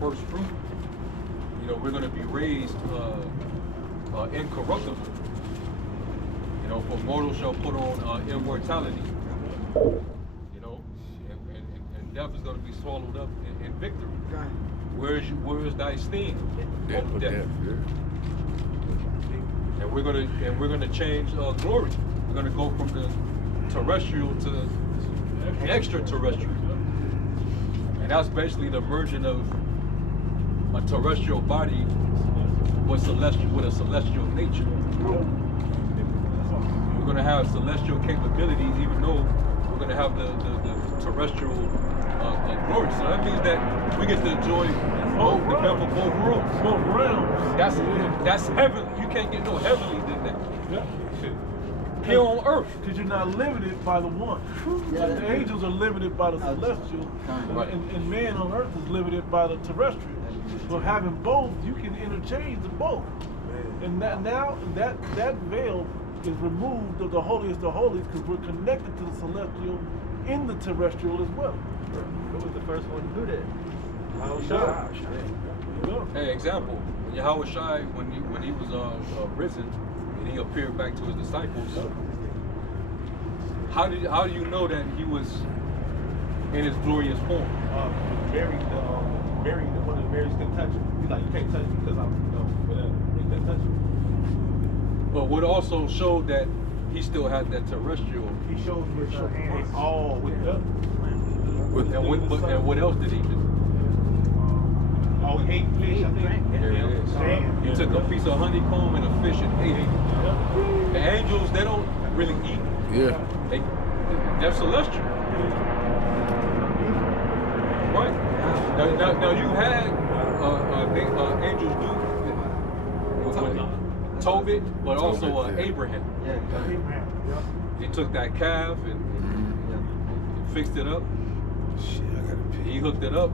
first fruit, you know, we're going to be raised incorruptible. You know, for mortal shall put on immortality. You know, and death is going to be swallowed up in victory. Where is thy sting? Death. And we're gonna change glory. We're gonna go from the terrestrial to extraterrestrial, and that's basically the merging of a terrestrial body with a celestial nature. We're gonna have celestial capabilities, even though we're gonna have the terrestrial glory. So that means that we get to enjoy both worlds. Both realms. That's heavenly. You can't get no heavenly than that. Yeah. Here on earth. Because you're not limited by the one. Yeah, like the angels are limited by the celestial, and man on earth is limited by the terrestrial. So having both, you can interchange the both. And now that veil is removed of the holiest of holies because we're connected to the celestial in the terrestrial as well. Who was the first one to do that? Hey, example. Yahweh Shai, when he was risen and he appeared back to his disciples, how do you know that he was in his glorious form? Mary, one of the Marys couldn't touch him. He's like, you can't touch me because I'm, whatever. He couldn't touch him. But what also showed that he still had that terrestrial. He showed with all with and what else did he do? Oh, he ate fish, I think. There it is. He took a piece of honeycomb and a fish and ate it. The angels, they don't really eat. Yeah. They're celestial. Right. Now you had angels do Tobit, but also Abraham. He took that calf and fixed it up. Shit, I gotta pee. He hooked it up.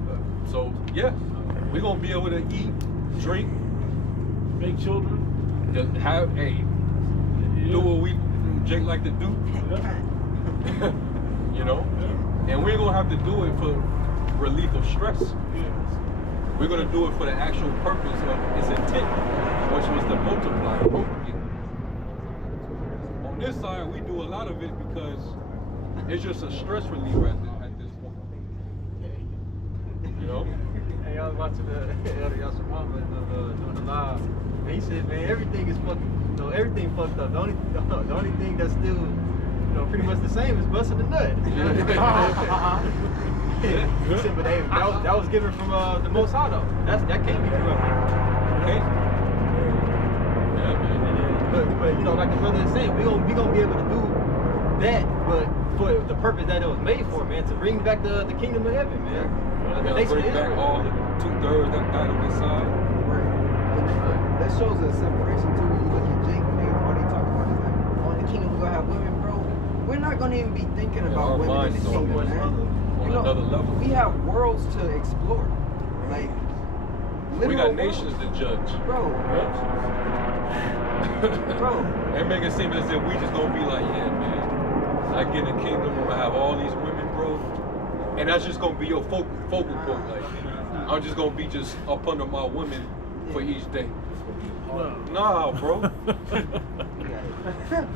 So yeah, we're gonna be able to eat, drink, make children, just have do what we Jake like to do. You know? And we're gonna have to do it for relief of stress. We're gonna do it for the actual purpose of its intent, which was to multiply, procreate. On this side, we do a lot of it because it's just a stress reliever at this point. You know? Hey, I was watching the Elder Yashamama doing the live, and he said, man, everything is fucking, everything fucked up. The only thing that's still, pretty much the same is busting the nut. He said, but that was given from the Most High though. That can't be corrupted. Okay. Yeah, man. But like the brother is saying, we gonna be able to do that, but for the purpose that it was made for, man, to bring back the kingdom of heaven, man. Bring back all the 2/3 that died on this side. Right. That shows a separation too. When you look at Jake, when they talk about it, like, on the kingdom we're gonna have women, bro. We're not gonna even be thinking about women in the kingdom, man. On another level. We have worlds to explore. Like, we got nations to judge. Bro. They make it seem as if we just gonna be like, yeah, man, I get in the kingdom, I'm gonna have all these women, bro. And that's just gonna be your focal point. Like, I'm just gonna be just up under my women for each day. Nah, bro.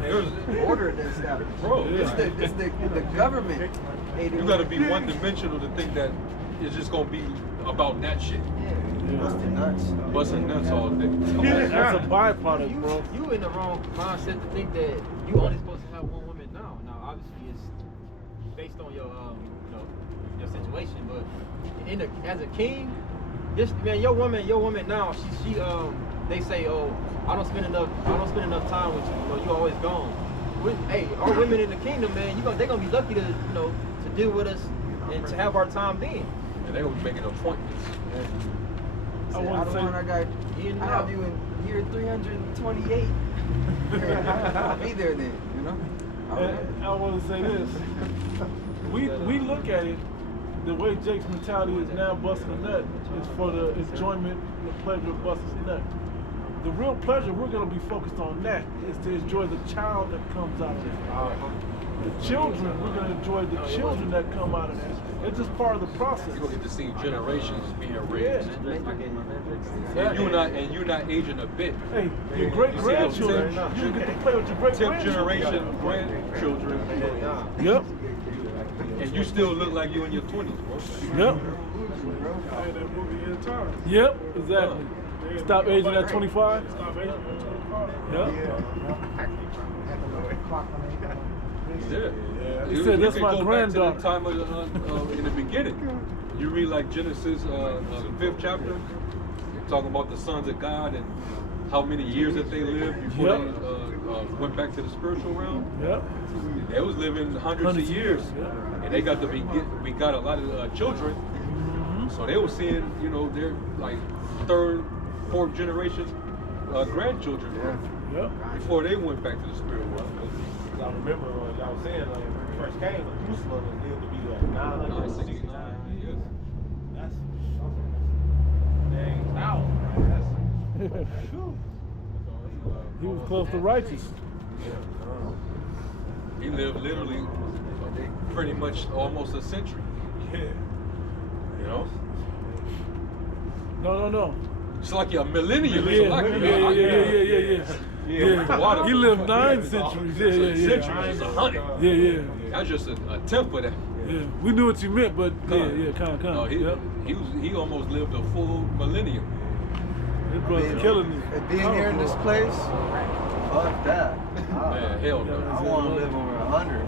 There's order that's established. Bro, it's the government. You gotta be one-dimensional to think that it's just gonna be about that shit. Busting nuts all day. That's a byproduct, bro. You in the wrong mindset to think that you only supposed to have one woman now. Now, obviously, it's based on your your situation, but as a king, just man, your woman now, she they say, oh, I don't spend enough time with you. You always gone. Hey, our women in the kingdom, man, they're gonna be lucky to to deal with us and to have our time then. And they gonna be making appointments. I have you in year 328. I'll be there then, I want to say this. We look at it, the way Jake's mentality is now busting a nut is for the enjoyment and the pleasure of busting a nut. The real pleasure we're going to be focused on that is to enjoy the child that comes out of it. the children, we're going to enjoy the children that come out of that. It's just part of the process. You're gonna get to see generations being raised. Yeah. And you're not aging a bit. Hey, your great grandchildren, you get to play with your great 10th grandchildren. generation grandchildren. Yep. And you still look like you in your 20s, bro. Yep. Hey, that movie in time. Yep, exactly. Stop aging at 25. Stop aging at 25. Yep. Yeah. He said, that's can my go granddaughter. back to the time of in the beginning. You read like Genesis, the 5th chapter, talking about the sons of God and how many years that they lived before Yep. they went back to the spiritual realm. Yep. They was living hundreds of years, Yep. and they got to we got a lot of children. So they were seeing, their like 3rd, 4th generation grandchildren Yep. before they went back to the spirit world. I remember y'all was saying when we first came, Jerusalem was lived to be like 969 years. That's dang thousands. He was close to righteous. He lived literally pretty much almost a century. Yeah. You know? No. It's like a millennium. Yeah, Water. He lived 9 centuries. Yeah. Centuries is 100. Yeah. That's just a tenth of that. Yeah. We knew what you meant, but kind of. No, he almost lived a full millennium. This brother's killing me. And being here in this place, fuck that. Man, hell no. I want to live over 100.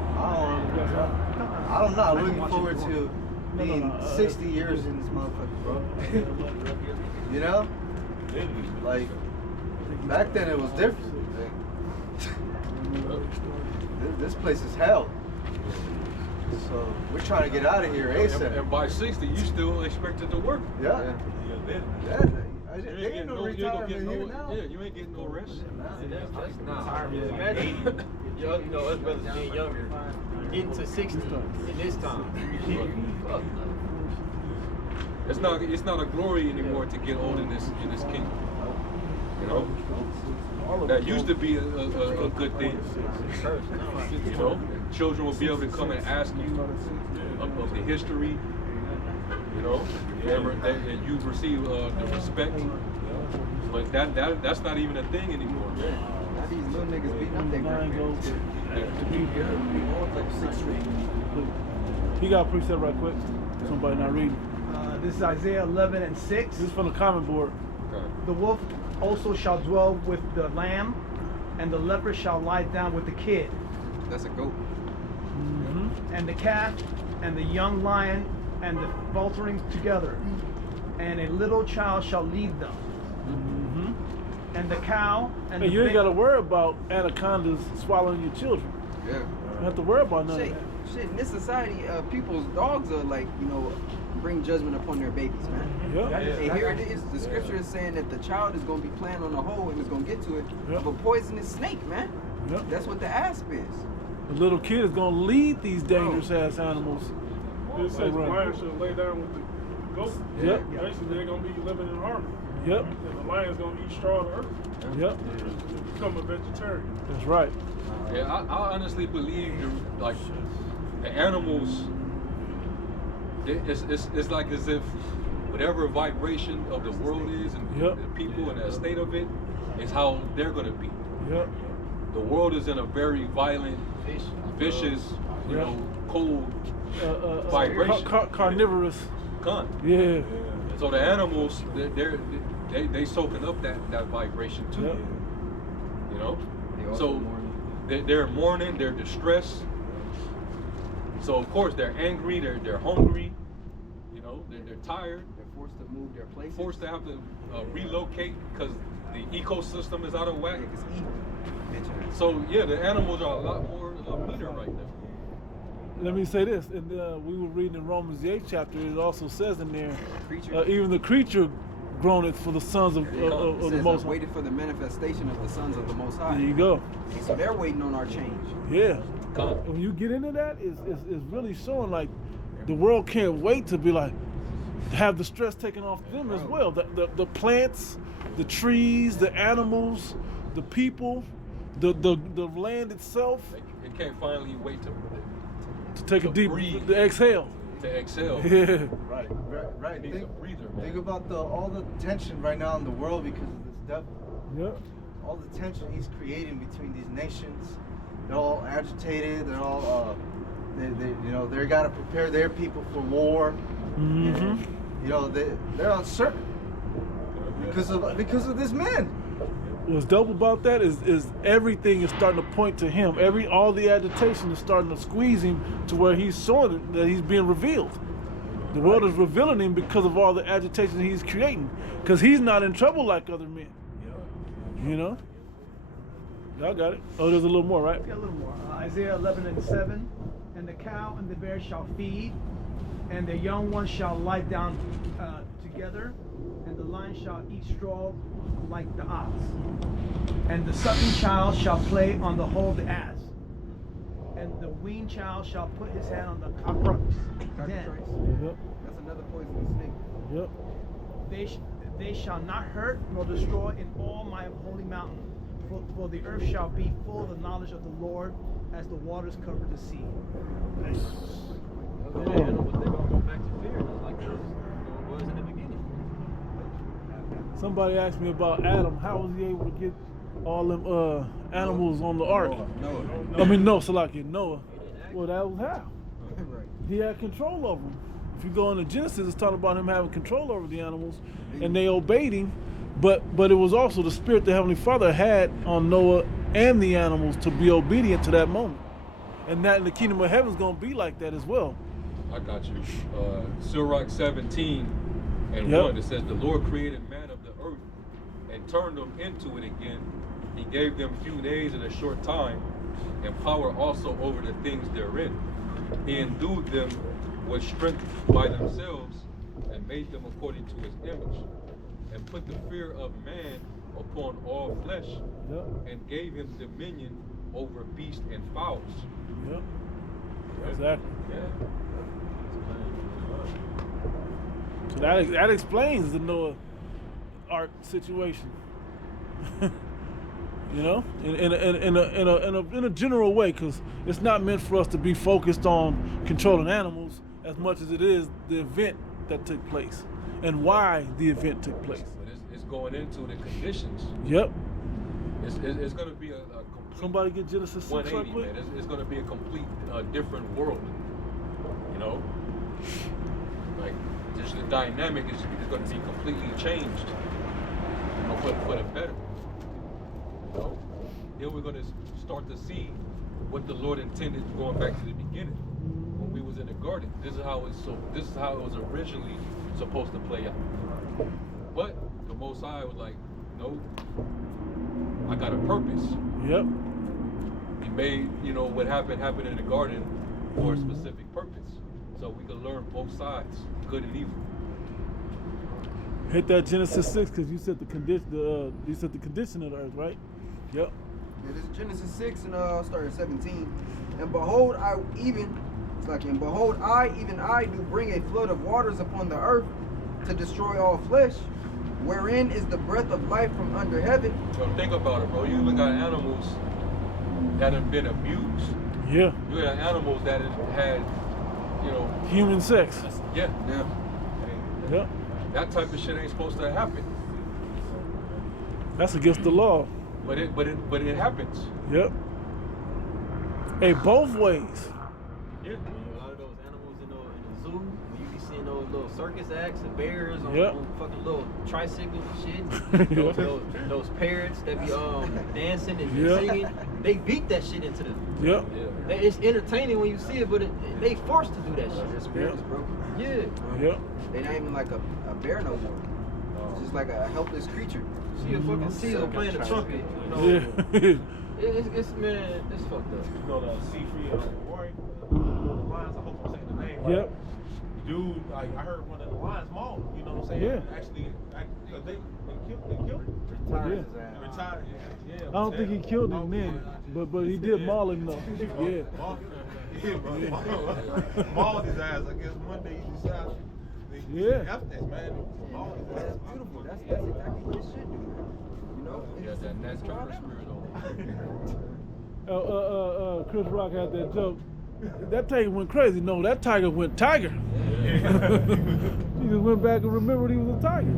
I'm not looking forward to being 60 years in this motherfucker, bro. You know? Like, back then it was different. This place is hell. So we're trying to get out of here ASAP. And by 60, you still expected to work. Yeah. You There ain't ain't getting no no, you ain't gonna get retirement here no, now. yeah, you ain't getting no rest. Imagine, us brothers being younger, getting to 60 in this time. Fuck. It's not a glory anymore to get old in this kingdom. You know? That used to be a good thing. You know? Children will be able to come and ask you of the history. You know? And you receive the respect. But that's not even a thing anymore. Now these little niggas beating up their grandparents. He got a precept right quick. Somebody not reading. This is Isaiah 11 and 6. This is from the comment board. Okay. The wolf also shall dwell with the lamb, and the leopard shall lie down with the kid, That's a goat. and the calf, and the young lion, and the faltering together. And a little child shall lead them. And the cow, and Hey, the you ain't big- got to worry about anacondas swallowing your children. Yeah. You don't have to worry about none of Shit, that. in this society, people's dogs are like, bring judgment upon their babies, man. Yeah. And here it is. The scripture is saying that the child is going to be playing on a hole and is going to get to it of a poisonous snake, man. Yep. That's what the asp is. The little kid is going to lead these dangerous ass animals. It says the lion should lay down with the goat. Yep. Basically, they're going to be living in harmony. Yep. And the lion's going to eat straw of the earth. Yep. And become a vegetarian. That's right. Yeah, I honestly believe the animals. It's like as if whatever vibration of the world is and Yep. the people and the state of it is how they're gonna be. Yep. The world is in a very violent, vicious, cold vibration. Carnivorous. Con. Yeah. So the animals, they soaking up that vibration too. Yep. You know. They also So mourn. they're mourning, they're distressed. So of course they're angry, they're hungry. You know, they're tired. They're forced to move their places. Forced to have to relocate because the ecosystem is out of whack. Yeah, 'cause evil. Bitch. So yeah, the animals are a lot more meaner right now. Let me say this, and we were reading in Romans the 8th chapter. It also says in there, Creature. even the creature groaneth for the sons of It the says, Most High. waited for the manifestation of the sons of the Most High. There you go. So they're waiting on our change. Yeah. Con. When you get into that, it's really showing like the world can't wait to be like have the stress taken off them as well. The plants, the trees, the animals, the people, the land itself. it can't finally wait to take a deep, breathe. to exhale. To exhale. Yeah. Right. It needs a breather, man. Think about all the tension right now in the world because of this devil. Yep. All the tension he's creating between these nations. They're all agitated. They're all they got to prepare their people for war. Mm-hmm. And, they're uncertain because of this man. What's dope about that is everything is starting to point to him. All the agitation is starting to squeeze him to where he's showing it, that he's being revealed. The world is revealing him because of all the agitation he's creating. Because he's not in trouble like other men. You know? Y'all got it. Oh, there's a little more, right? Yeah, a little more. Isaiah 11:7. And the cow and the bear shall feed, and the young ones shall lie down together, and the lion shall eat straw like the ox. And the sucking child shall play on the hole of the ass, and the weaned child shall put his hand on the cockroach den. Yep. That's another poisonous snake. Yep. They shall not hurt nor destroy in all my holy mountain, for the earth shall be full of the knowledge of the Lord as the waters cover the sea. They're gonna go back to fear, like it was in the beginning. Somebody asked me about Adam. How was he able to get all them animals on the ark? Noah. Well, that was how. He had control over them. If you go into Genesis, it's talking about him having control over the animals, and they obeyed him. But it was also the spirit the Heavenly Father had on Noah and the animals to be obedient to that moment. And that in the kingdom of heaven is going to be like that as well. I got you. Sirach 17:1, it says, the Lord created man of the earth and turned them into it again. He gave them few days and a short time, and power also over the things therein. He endued them with strength by themselves, and made them according to his image, and put the fear of man upon all flesh, and gave him dominion over beasts and fowls. Yep. Exactly. Yeah. So that explains the Noah Ark situation. You know, in a general way, because it's not meant for us to be focused on controlling animals as much as it is the event that took place and why the event took place. But it's going into the conditions. Yep. It's going to be a complete. Somebody get Genesis 6 right 180, quick. man. It's going to be a complete different world. You know, like just the dynamic is going to be completely changed. You know, for the better. You know, then we're going to start to see what the Lord intended going back to the beginning when we was in the garden. This is how it was originally supposed to play out. But the Most High was like, no, I got a purpose. Yep. He made, what happened in the garden for a specific purpose. So we can learn both sides, good and evil. Hit that Genesis 6 because you said the condition of the earth, right? Yep. Yeah, this is Genesis 6 and start at 17. And behold, I, even I do bring a flood of waters upon the earth to destroy all flesh, wherein is the breath of life from under heaven. So think about it, bro. You even got animals that have been abused. Yeah. You got animals that have had, human sex. Yeah. Yep. That type of shit ain't supposed to happen. That's against the law. But it happens. Yep. Hey, both ways. Yeah. A lot of those animals in the zoo, when you be seeing those little circus acts and bears on, Yep. on fucking little tricycles and shit. those parrots that be dancing and Yep. singing, they beat that shit into them. Yep. Yeah. It's entertaining when you see it, but they forced to do that Their shit. spirit is broken. Yeah. Yep. They're not even like a bear no more. It's just like a helpless creature. See a fucking seal playing the trumpet. Yeah. It's man, it's fucked up. You know the C3 warrior, the lions. I hope I'm saying the name right. Yep. Dude, like I heard one of the lions mauled. You know what I'm saying? Yeah. Actually, they killed him. Yeah. Retired. Yeah. I don't think he killed him then, but he did maul him though. Yeah. Mauled his ass. I guess Monday he decided. Yeah. After that, man. Mauled his ass. That's beautiful. That's exactly what it should do. You know? Yeah, that Nat Turner spirit on. Chris Rock had that joke. That tiger went crazy. No, that tiger went tiger. He just went back and remembered he was a tiger. You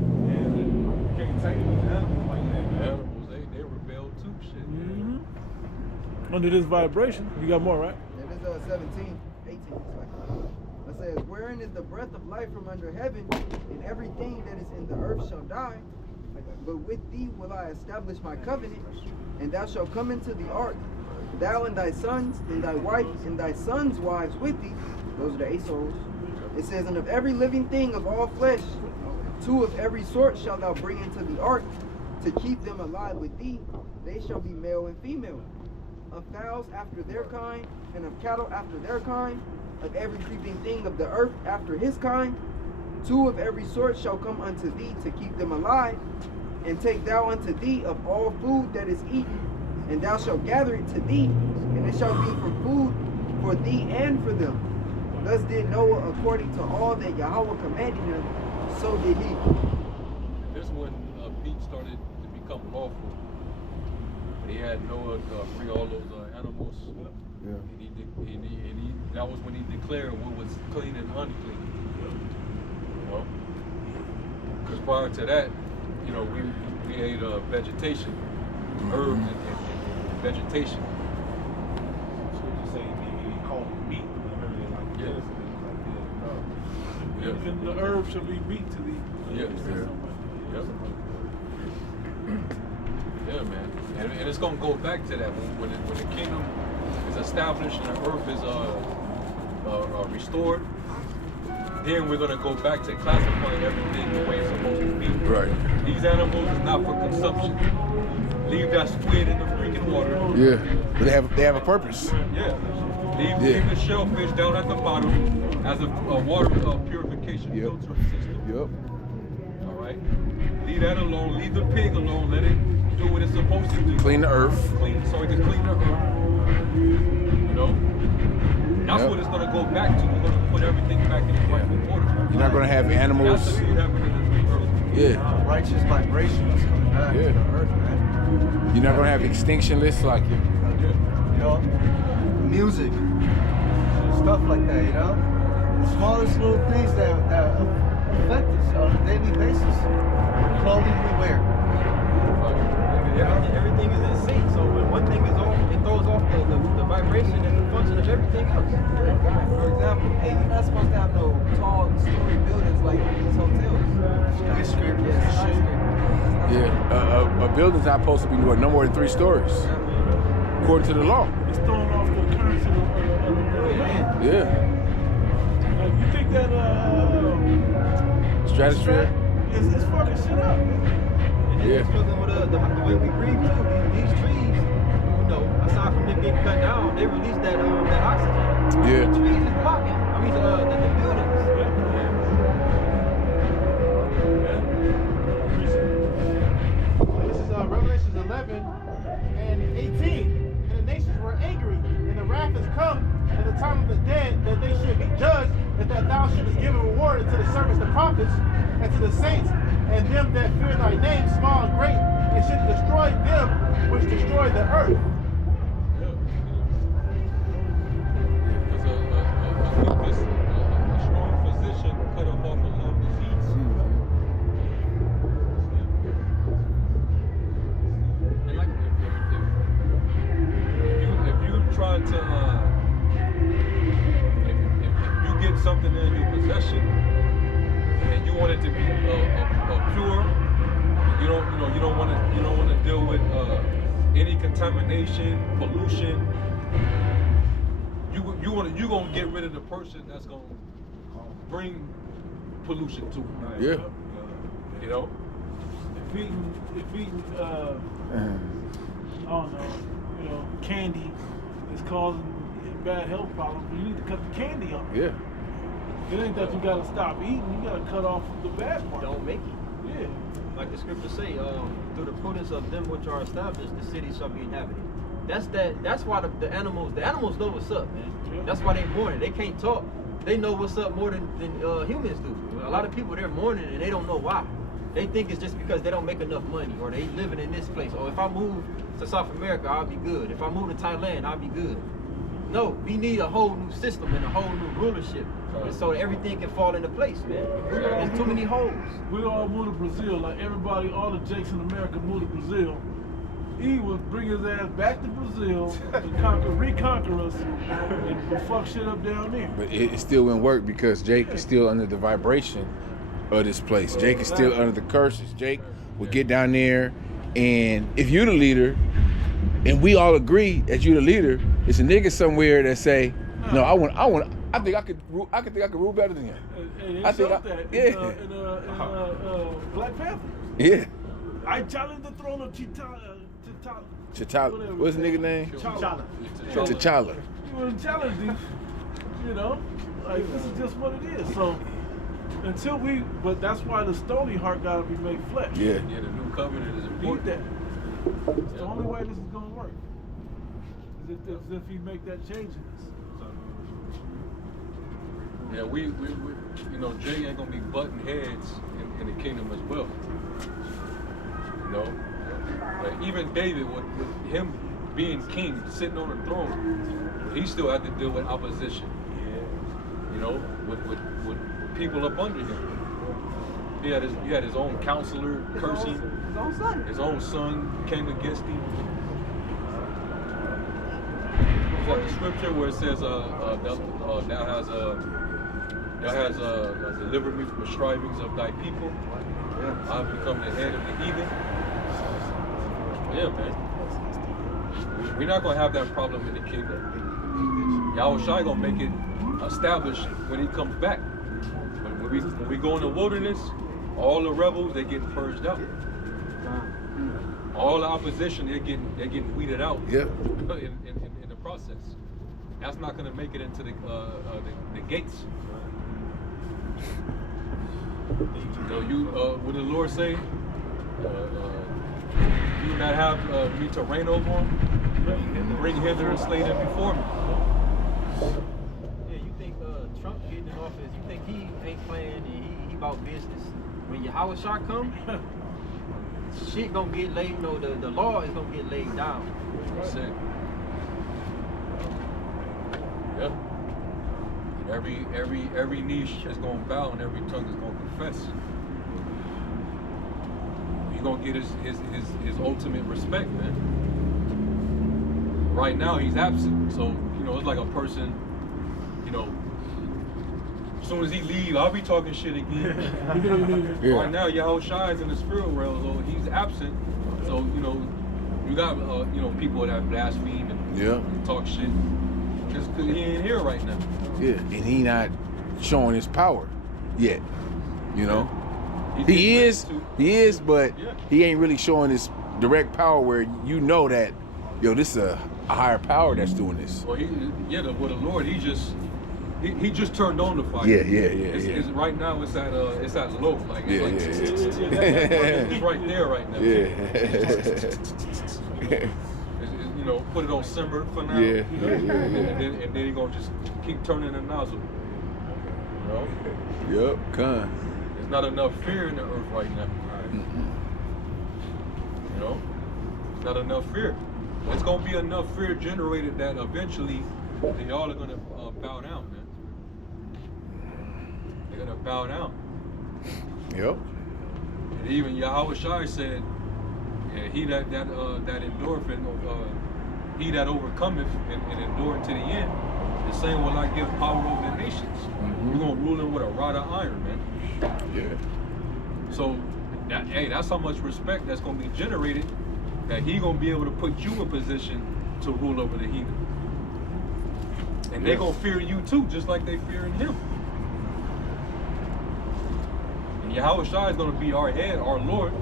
can't take it with animals like that. Animals, they rebel too, shit. Mm-hmm. Under this vibration, you got more, right? Yeah, this is 17, 18. It says, wherein is the breath of life from under heaven, and everything that is in the earth shall die. But with thee will I establish my covenant, and thou shalt come into the ark, thou and thy sons, and thy wife, and thy sons' wives with thee. Those are the 8 souls. It says, and of every living thing of all flesh, 2 of every sort shalt thou bring into the ark, to keep them alive with thee. They shall be male and female. Of fowls after their kind, and of cattle after their kind, of every creeping thing of the earth after his kind. 2 of every sort shall come unto thee to keep them alive. And take thou unto thee of all food that is eaten, and thou shalt gather it to thee, and it shall be for food for thee and for them. Thus did Noah according to all that Yahweh commanded him, so did he. This when meat started to become lawful. He had Noah bring all those animals. Yeah. And that was when he declared what was clean and unclean. You know? Because prior to that, you know, we ate vegetation, herbs and vegetation. So you say he called it meat. Yeah. Yeah. And the herb shall be meat to thee. Yeah. Yep. Yeah, man. And it's gonna go back to that when the kingdom is established and the earth is restored. Then we're gonna go back to classifying everything the way it's supposed to be. Right. These animals is not for consumption. Leave that squid in the freaking water. Yeah. But they have a purpose. Yeah. Leave the shellfish down at the bottom as a water purification filter system. Yep. All right. Leave that alone. Leave the pig alone. Let it do what it's supposed to do. Clean the earth. So it can clean the earth. You know. That's what it's gonna go back to. We're gonna put everything back in the rightful order. You're not gonna have animals. That's what happened in the earth. Yeah. Righteous vibration is coming back to the earth, man. You're not gonna have extinction lists like it. You know, music, stuff like that, you know? The smallest little things that affect us on a daily basis. Clothing we wear. Everything is in sync, so when one thing is off, it throws off the vibration and the function of everything else. For example, hey, you're not supposed to have no tall story buildings like these hotels. Skyscrapers. Yeah. A building's not supposed to be no more than 3 stories. According to the law. It's throwing off the currency of the land. Yeah. You think that Stratosphere? is fucking shit up, man. And it's fucking with the way we breathe too. These trees, you know, aside from them getting cut down, they release that oxygen. Yeah. The trees is blocking. I mean, the buildings. This is Revelations 11 and 18. And the nations were angry, and the wrath has come, and the time of the dead, that they should be judged, and that thou shouldest give a reward unto the servants, the prophets, and to the saints, and them that fear thy name, small and great, and should destroy them which destroy the earth. Because a strong physician cut off a long disease. And like if you try to if you get something in your possession and you want it to be pure, you don't want to deal with any contamination, pollution. You gonna get rid of the person that's gonna bring pollution to it. Yeah. You know. If eating I don't know, candy is causing bad health problems, you need to cut the candy off. Yeah. It ain't that you gotta stop eating, you gotta cut off the bad part. Don't make it. Yeah. Like the scriptures say, through the prudence of them which are established, the city shall be inhabited. That's why the animals know what's up, man. That's why they mourning. They can't talk. They know what's up more than humans do. A lot of people, they're mourning and they don't know why. They think it's just because they don't make enough money or they living in this place. Or if I move to South America, I'll be good. If I move to Thailand, I'll be good. No, we need a whole new system and a whole new rulership so everything can fall into place, man. There's too many holes. We all moved to Brazil, like everybody, all the Jakes in America moved to Brazil. He would bring his ass back to Brazil and reconquer us and fuck shit up down there. But it still wouldn't work because Jake is still under the vibration of this place. Jake is still under the curses. Jake would get down there, and if you're the leader, and we all agree that you're the leader, it's a nigga somewhere that say, no, I think I could rule better than him. And I think in Black Panther. Yeah. I challenge the throne of T'Challa. What's the nigga name? T'Challa. T'Challa. You wouldn't challenge these, you know, like this is just what it is. So but that's why the stony heart gotta be made flesh. Yeah. Yeah, the new covenant is important. Need that. It's the only way this is gonna work. Is if he make that change in us. Yeah, we you know, Jay ain't gonna be butting heads in the kingdom as well. You know, like even David, with him being king, sitting on the throne, he still had to deal with opposition. You know, with people up under him. He had his own counselor cursing. His own son. His own son came against him. Is that the scripture where it says, thou has delivered me from the strivings of thy people. I have become the head of the heathen. Yeah, man. We're not gonna have that problem in the kingdom. Yahushua gonna make it established when he comes back. When we go in the wilderness, all the rebels, they're getting purged out. All the opposition, they're getting weeded out. Yeah. in the process. That's not going to make it into the gates. So when the Lord say, you do not have me to reign over them, bring hither and slay them before me. Yeah, you think Trump getting in office, you think he ain't playing and he about business. When Yahushua come, shit gonna get laid, the law is gonna get laid down. That's it. Yep. Every knee is gonna bow and every tongue is gonna confess. He's gonna get his ultimate respect, man. Right now he's absent, so you know it's like a person, you know. As soon as he leaves, I'll be talking shit again. Yeah. Right now, Yahushua is in the spirit realm, so he's absent. So you know, you got you know people that blaspheme and talk shit just because he ain't here right now. Yeah, and he not showing his power yet. You know, he is, but he ain't really showing his direct power where you know that, yo, this is a higher power that's doing this. Well, with the Lord, he just turned on the fire. It's right now it's at low. Like it's right there right now. You know, put it on simmer for now. And then you're gonna just keep turning the nozzle. You know? Yep, con. There's not enough fear in the earth right now. You know? There's not enough fear. There's gonna be enough fear generated that eventually they all are gonna bow down, man. They're gonna bow down. Yep. And even Yahushua said, he that endureth he that overcometh and endureth to the end, the same will I give power over the nations. You're gonna rule him with a rod of iron, man. Yeah. So, that's how much respect that's gonna be generated, that he gonna be able to put you in position to rule over the heathen. And they gonna fear you too, just like they fearing him. And Yahushua is gonna be our head, our Lord.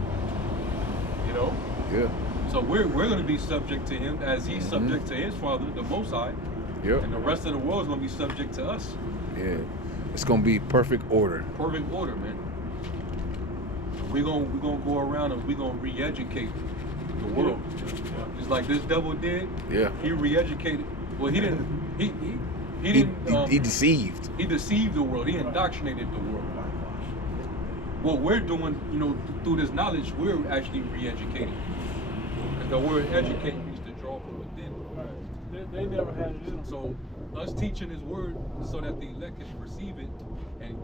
You know? Yeah. So we're gonna be subject to him as he's subject to his Father, the Most High. Yep. And the rest of the world is gonna be subject to us. Yeah. It's gonna be perfect order. Perfect order, man. We're gonna go around and we're gonna re-educate the world. Just like this devil did. Yeah. He re-educated. Well, he didn't. He didn't. He deceived. He deceived the world. He indoctrinated the world. what we're doing, you know, through this knowledge, we're actually re-educating. Because the word educate means to draw from within. They never had it in them. So us teaching His word so that the elect can receive it and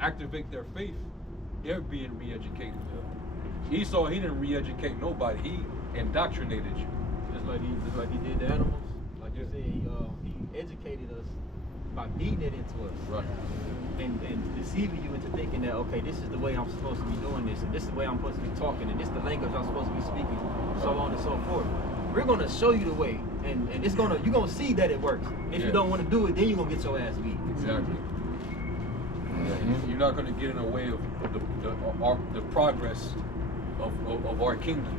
activate their faith, they're being re-educated. Esau, he didn't re-educate nobody. He indoctrinated you. Just like he did the animals. Like you said, he educated us by beating it into us. Right. And deceiving you into thinking that, okay, this is the way I'm supposed to be doing this, and this is the way I'm supposed to be talking, and this is the language I'm supposed to be speaking, so on and so forth. We're gonna show you the way, and you're gonna see that it works. If you don't want to do it, then you're gonna get your ass beat. Exactly. You're not gonna get in the way of the progress of our kingdom.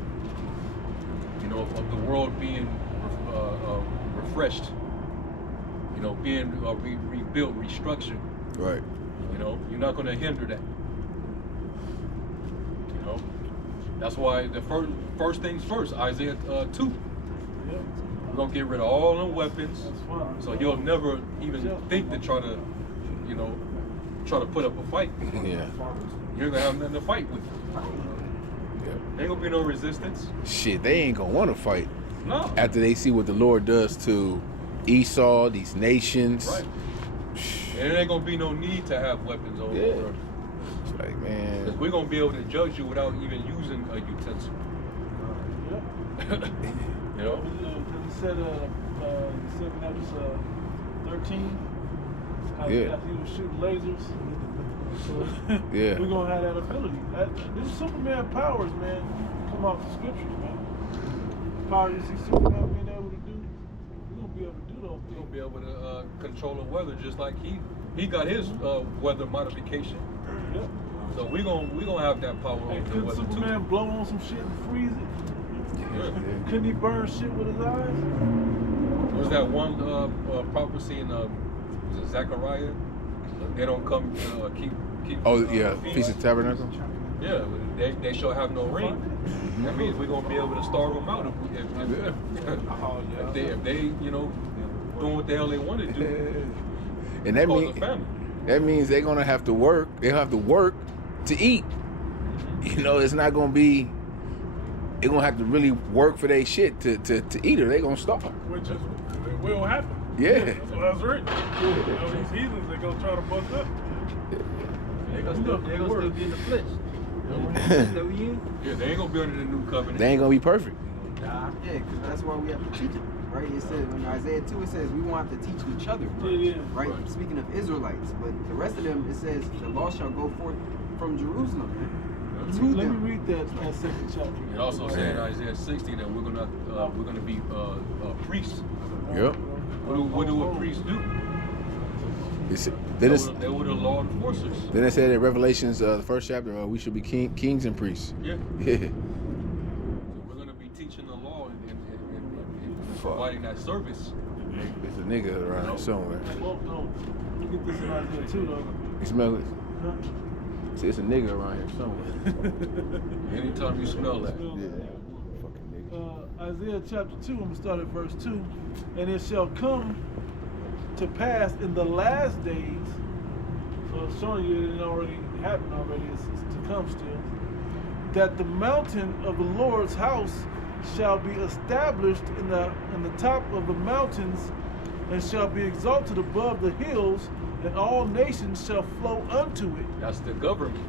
You know, of the world being refreshed. You know, being rebuilt, restructured. Right. You know, you're not going to hinder that. You know, that's why the first things first, Isaiah 2. Yeah. We're going to get rid of all them weapons. That's fine. So you'll never even think to try to put up a fight. Yeah. You're going to have nothing to fight with. Yeah. Ain't going to be no resistance. Shit, they ain't gonna want to fight. No. After they see what the Lord does to Esau, these nations. Right. And it ain't going to be no need to have weapons over there. It's like, man. Because we're going to be able to judge you without even using a utensil. You know? He said in Exodus 13, how he was shooting lasers. Yeah. We're going to have that ability. Them Superman powers, man, come off the scriptures, man. Power you see Superman being able to do, we're going to be able to do those things. We're going to be able to control the weather just like he got his weather modification. Yep. So we're gonna have that power Hey, over the couldn't weather Superman too. blow on some shit and freeze it? Yeah. Couldn't he burn shit with his eyes? Was that one prophecy in was it Zechariah? They don't come keep. Oh yeah, Feast of Tabernacle. Yeah, they shall have no rain. That means we're gonna be able to starve them out if they you know doing what the hell they want to do. And that Cause means a famine. that means they're gonna have to work. They'll have to work to eat. You know, it's not gonna be. They're gonna have to really work for their shit to eat, or they're gonna starve. Which is will happen. Yeah. That's what I was written. You know, these heathens, they're gonna try to bust up. They're gonna still be in the flesh. Yeah, they ain't gonna be under the new covenant. They ain't gonna be perfect. Yeah, because that's why we have to teach it, right? It says in Isaiah 2, it says we won't have to teach each other, right? Speaking of Israelites, but the rest of them, it says the law shall go forth from Jerusalem. Let me read that second chapter. It also said in Isaiah 60 that we're gonna be priests. Yep. What do a priest do? They were the law enforcers. Then it said in Revelations, the first chapter, we should be kings and priests. Yeah. Yeah. So we're gonna be teaching the law and providing that service. There's a nigga around here somewhere. Well, no. Let me get this in Isaiah 2, though. You smell it? Huh? See, it's a nigga around here somewhere. Anytime you smell that. Fucking nigga. Isaiah chapter 2, I'm going to start at verse 2. And it shall come to pass in the last days, so it's showing you it already happened already, it's to come still, that the mountain of the Lord's house shall be established in the top of the mountains, and shall be exalted above the hills, and all nations shall flow unto it. That's the government.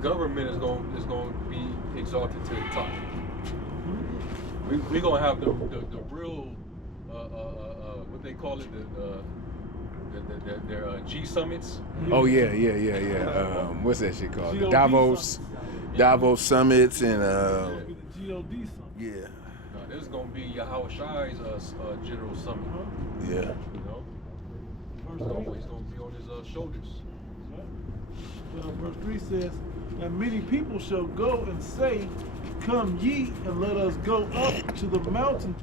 Government is going to be exalted to the top. We're going to have the real what they call it, their G summits. Oh yeah. What's that shit called? The GOD Davos summits and The GOD summit. yeah. No, this is going to be Yahweh Shai's general summit. Yeah. You know, he's going to be on his shoulders. Verse 3 says, and many people shall go and say, come ye, and let us go up to the mountain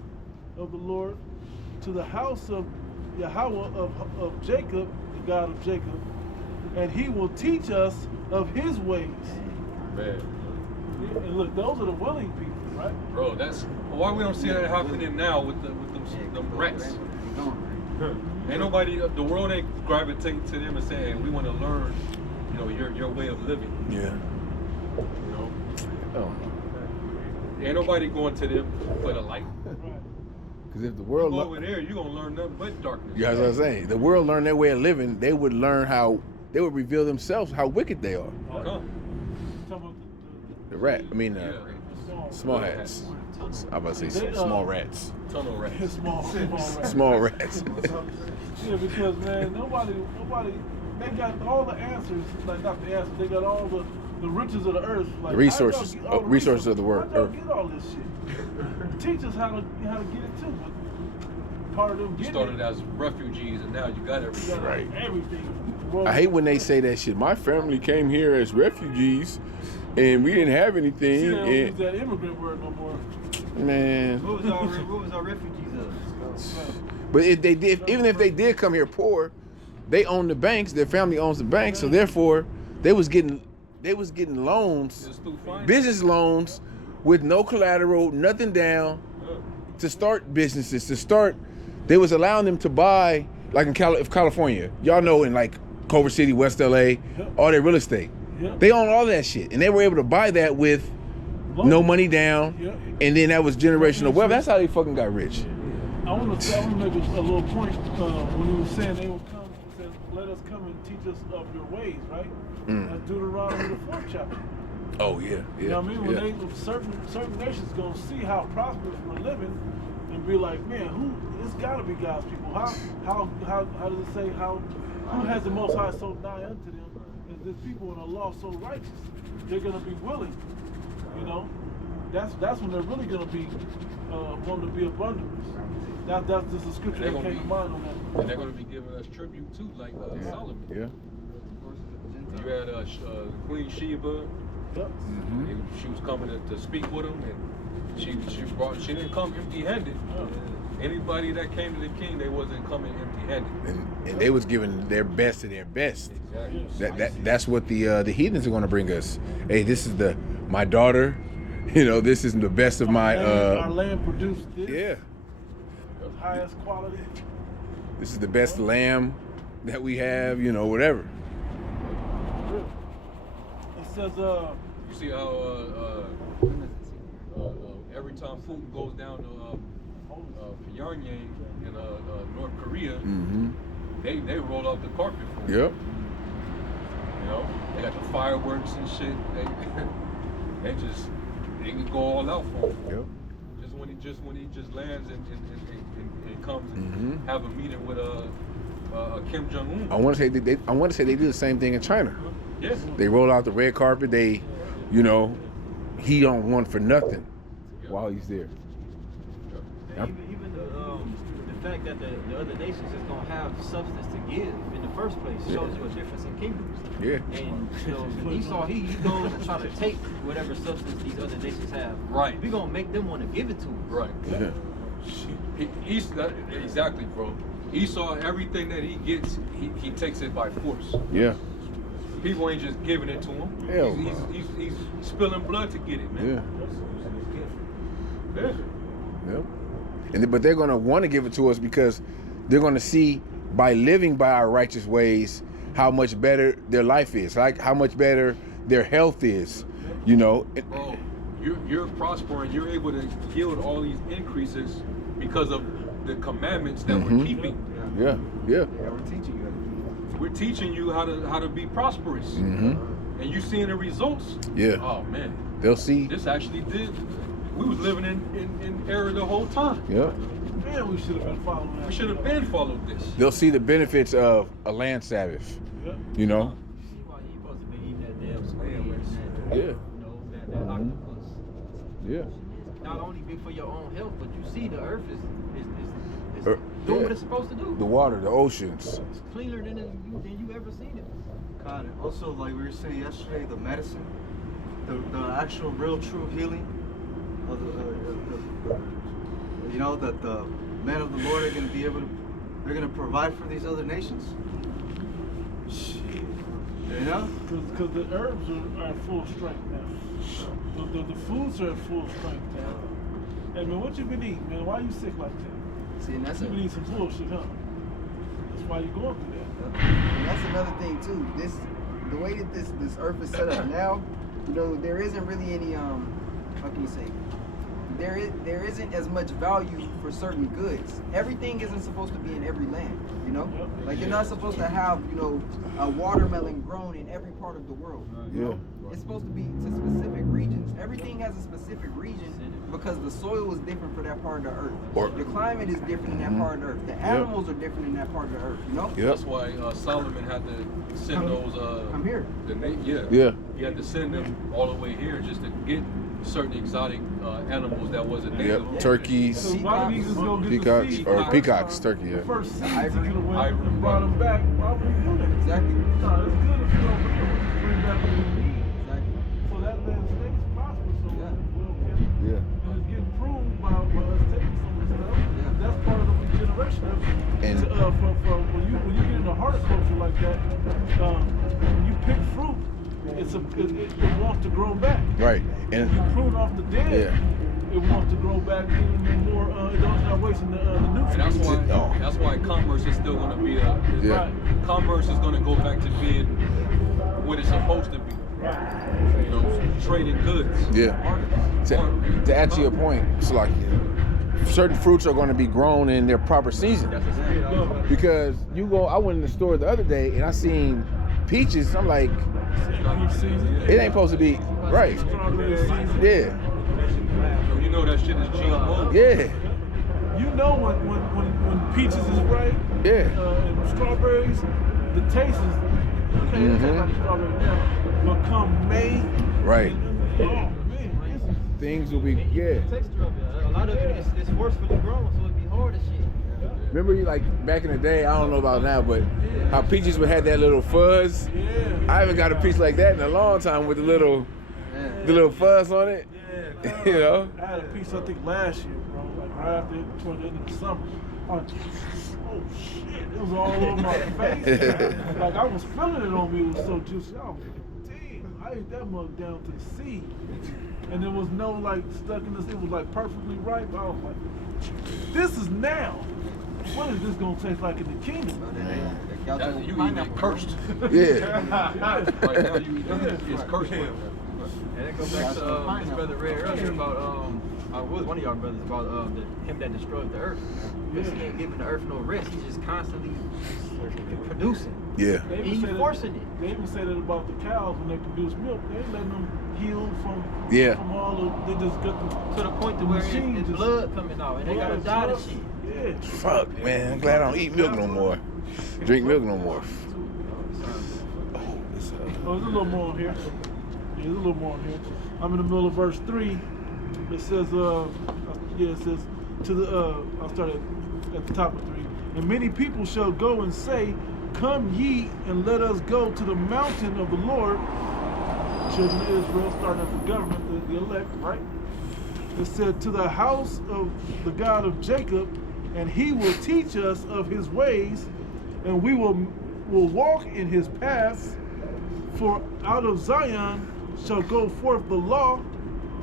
of the Lord, to the house of Yahweh of Jacob, the God of Jacob, and he will teach us of his ways. Man. And look, those are the willing people, right? Bro, that's why we don't see that happening now with them rats. Ain't nobody, the world ain't gravitating to them and saying, we want to learn, you know, your way of living. Yeah. You know? Oh. Ain't nobody going to them for the light. Because if the You world... go over there, you're going to learn nothing but darkness. Yeah, that's what I'm saying. The world learned their way of living, they would learn how... They would reveal themselves how wicked they are. Okay. The rat, I mean, small hats. I'm about to say small rats. Tunnel rats. Small rats. Small rats. Yeah, because man, nobody, they got all the answers. Like not the answers, they got all the riches of the earth. Like The resources, how y'all get all the resources of the world. How y'all get all this shit? Teach us how to get it too. But part of them You getting started it, as refugees and now you got everything. you got Right. everything. I hate when they say that shit. My family came here as refugees, and we didn't have See, anything. they don't use And, that immigrant word no more. man. What was our refugees of? But if they did, even if they did come here poor, they own the banks. Their family owns the banks, so therefore, they was getting loans, Just through finance. business loans, with no collateral, nothing down, to start businesses. They was allowing them to buy, like in California. Y'all know in like Culver City, West LA, all their real estate. Yeah. They own all that shit, and they were able to buy that with no money down, Yeah. and then that was generational wealth. That's how they fucking got rich. I want to make a little point when he was saying they will come. He said, "Let us come and teach us of your ways." Right? That's Deuteronomy the 4th chapter. Oh yeah, yeah. You know what I mean? When yeah. they certain nations gonna see how prosperous we're living, and be like, "Man, it's got to be God's people." How does it say who has the Most High so nigh unto them? Is this people in a law so righteous? They're gonna be willing. You know, that's when they're really gonna be wanting to be abundant. That's just the scripture that came to mind on that. And they're going to be giving us tribute too, like Solomon. Yeah. You had Queen Sheba. Yep. And she was coming to speak with him, and she didn't come empty-handed. Anybody that came to the king, they wasn't coming empty-handed. And they was giving their best of their best. Exactly. That's what the heathens are going to bring us. Hey, this is my daughter. You know, this is the best of my. Our land produced this. Yeah. Highest quality. This is the best lamb that we have. You know, whatever. It says, You see how every time Putin goes down to Pyongyang in North Korea, they roll out the carpet for him. Yep. You know, they got the fireworks and shit. They can go all out for him. Yep. When he lands and comes and have a meeting with Kim Jong-un. I want to say they do the same thing in China. Yes. They roll out the red carpet. They, you know, he don't want for nothing while he's there. Even the fact that the other nations is gonna have substance to give in the first place shows you a difference in kingdoms. Yeah. And you know, Esau he goes and try to take whatever substance these other nations have. Right. We're gonna make them want to give it to us. Right. Yeah. Exactly, bro. Esau, everything that he gets, he takes it by force. Yeah. People ain't just giving it to him. Hell He's spilling blood to get it, man. Yeah. Yep. But they're gonna want to give it to us because they're gonna see by living by our righteous ways how much better their life is, like how much better their health is. You know. Bro, you're prospering. You're able to yield all these increases because of the commandments that we're keeping. Yeah. Yeah. We're teaching you. We're teaching you how to be prosperous, and you seeing the results. Yeah. Oh man, They'll see. this actually did. We was living in error the whole time. Yeah. man, we should have been following that. We should have been followed this. They'll see the benefits of a land Sabbath. Yeah. You know. You see why you supposed to be eating that damn squid and that, Yeah. you know, that octopus. Yeah. Not only good for your own health, but you see the earth is Yeah. doing what it's supposed to do. The water, the oceans. It's cleaner than you ever seen it. God, and also like we were saying yesterday, the medicine, the actual real true healing of you know, that the men of the Lord are going to be able to, they're going to provide for these other nations. Shit. You know? Because the herbs are at full strength now. The foods are at full strength now. Hey man, what you been eating, man? Why you sick like that? See, and that's You been eating some bullshit, huh? why you're going through that. And that's another thing too. The way that this earth is set up now, you know, there isn't really any how can you say? There isn't as much value for certain goods. Everything isn't supposed to be in every land, you know? Like you're not supposed to have, you know, a watermelon grown in every part of the world. You know? It's supposed to be to specific regions. Everything has a specific region because the soil is different for that part of the earth. The climate is different in that part of the earth. The animals are different in that part of the earth, you know? That's why Solomon had to send those I'm here. He had to send them all the way here just to get certain exotic animals that wasn't native. Turkeys, So why did he just go get peacocks, the seed? or peacocks, turkey, The first seeds Ivory. he could have went and brought them back. Why would he do that? Exactly. No, it's good if you don't bring back what you need. Exactly. So that land stays prosperous. So we'll get it. Yeah. And it's getting pruned by us taking some of the stuff. That's part of the regeneration of it. And For when you get into horticulture like that, when you pick fruit, it wants to grow back. Right. And you prune off the dead, it wants to grow back even more. It don't start wasting the nutrients. And that's why commerce is still going to be commerce is going to go back to being what it's supposed to be. You know, trading goods. Yeah. To add to your point, it's like certain fruits are going to be grown in their proper season. Because I went in the store the other day and I seen peaches. I'm like, it ain't supposed to be right. Yeah. You know that shit is GMO. Yeah. You know when peaches is right. Yeah. And strawberries, the taste is you can't taste like strawberry now, but come May. Right. Oh man, things will be The texture of it, a lot of it is forcefully grown, so it'd be hard as shit. Remember, like back in the day, I don't know about now, but how peaches would have that little fuzz. I haven't got a piece like that in a long time with the little fuzz on it. Yeah. You know. I had a piece I think last year, bro. Like right after toward the end of the summer. Oh shit! It was all over my face. Like I was feeling it on me. It was so juicy. Oh damn! I ate that mug down to the seed, and there was no like stuck in this. It was like perfectly ripe. I was like, this is now. What is this gonna taste like in the kingdom? You eat cursed. Yeah. Right now you eat it's cursed. And it goes back to his brother read earlier about what was one of y'all brothers about him that destroyed the earth. Because he ain't giving the earth no rest. He's just constantly producing. Yeah. He's forcing it. They even say that about the cows when they produce milk. They ain't letting them heal from all of. They just got them to the point to where it's blood coming out and they gotta die to shit. Yeah. Fuck, man. I'm glad I don't eat milk no more. Drink milk no more. Oh, there's a little more on here. Yeah, there's a little more on here. I'm in the middle of verse 3. It says, it says, I'll start at the top of 3. And many people shall go and say, come ye and let us go to the mountain of the Lord. Children of Israel, starting at the government, the elect, right? It said, to the house of the God of Jacob, and he will teach us of his ways, and we will walk in his paths. For out of Zion shall go forth the law